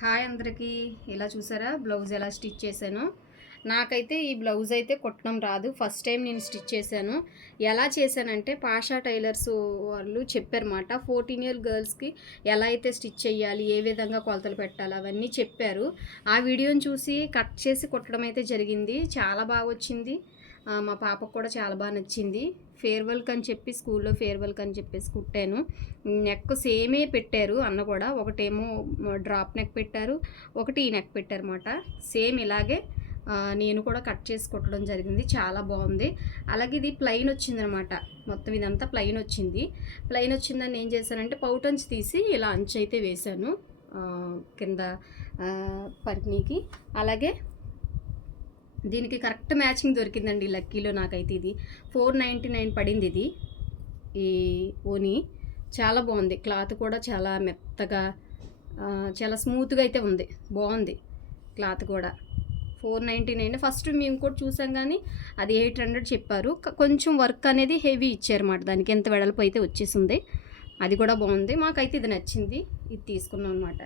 Hi అందరికీ. ఇలా చూసారా బ్లౌజ్ ఎలా స్టిచ్ చేశాను. నాకైతే ఈ బ్లౌజ్ అయితే కుట్టడం రాదు. ఫస్ట్ టైం నేను స్టిచ్ చేశాను. ఎలా చేశానంటే పాషా టైలర్స్ వాళ్ళు చెప్పారన్నమాట. 14 ఇయర్ గర్ల్స్కి ఎలా అయితే స్టిచ్ చేయాలి, ఏ విధంగా కొలతలు పెట్టాలి అవన్నీ చెప్పారు. ఆ వీడియోని చూసి కట్ చేసి కుట్టడం అయితే జరిగింది. చాలా బాగా వచ్చింది. మా పాపకు కూడా చాలా బాగా నచ్చింది. ఫేర్వెల్కి అని చెప్పి స్కూల్లో ఫేర్వెల్కి అని చెప్పేసి కుట్టాను. నెక్ సేమే పెట్టారు అన్న కూడా. ఒకటేమో డ్రాప్ నెక్ పెట్టారు, ఒకటి ఈ నెక్ పెట్టారన్నమాట. సేమ్ ఇలాగే నేను కూడా కట్ చేసి కుట్టడం జరిగింది. చాలా బాగుంది. అలాగే ఇది ప్లెయిన్ వచ్చిందనమాట. మొత్తం ఇదంతా ప్లెయిన్ వచ్చింది. ప్లెయిన్ వచ్చిందని ఏం చేశానంటే పౌటంచి తీసి ఇలా అంచు అయితే వేశాను కింద పరినీకి. అలాగే దీనికి కరెక్ట్ మ్యాచింగ్ దొరికిందండి లక్కీలో. నాకైతే ఇది 499 పడింది. ఇది ఈ ఓని చాలా బాగుంది. క్లాత్ కూడా చాలా మెత్తగా చాలా స్మూత్గా అయితే ఉంది. బాగుంది క్లాత్ కూడా. 499 ఫస్ట్ మేము కూడా చూసాం, కానీ అది 800 చెప్పారు. కొంచెం వర్క్ అనేది హెవీ ఇచ్చారన్నమాట. దానికి ఎంత వెడల్పు అయితే వచ్చేసింది. అది కూడా బాగుంది. మాకైతే ఇది నచ్చింది. ఇది తీసుకున్నాం అనమాట.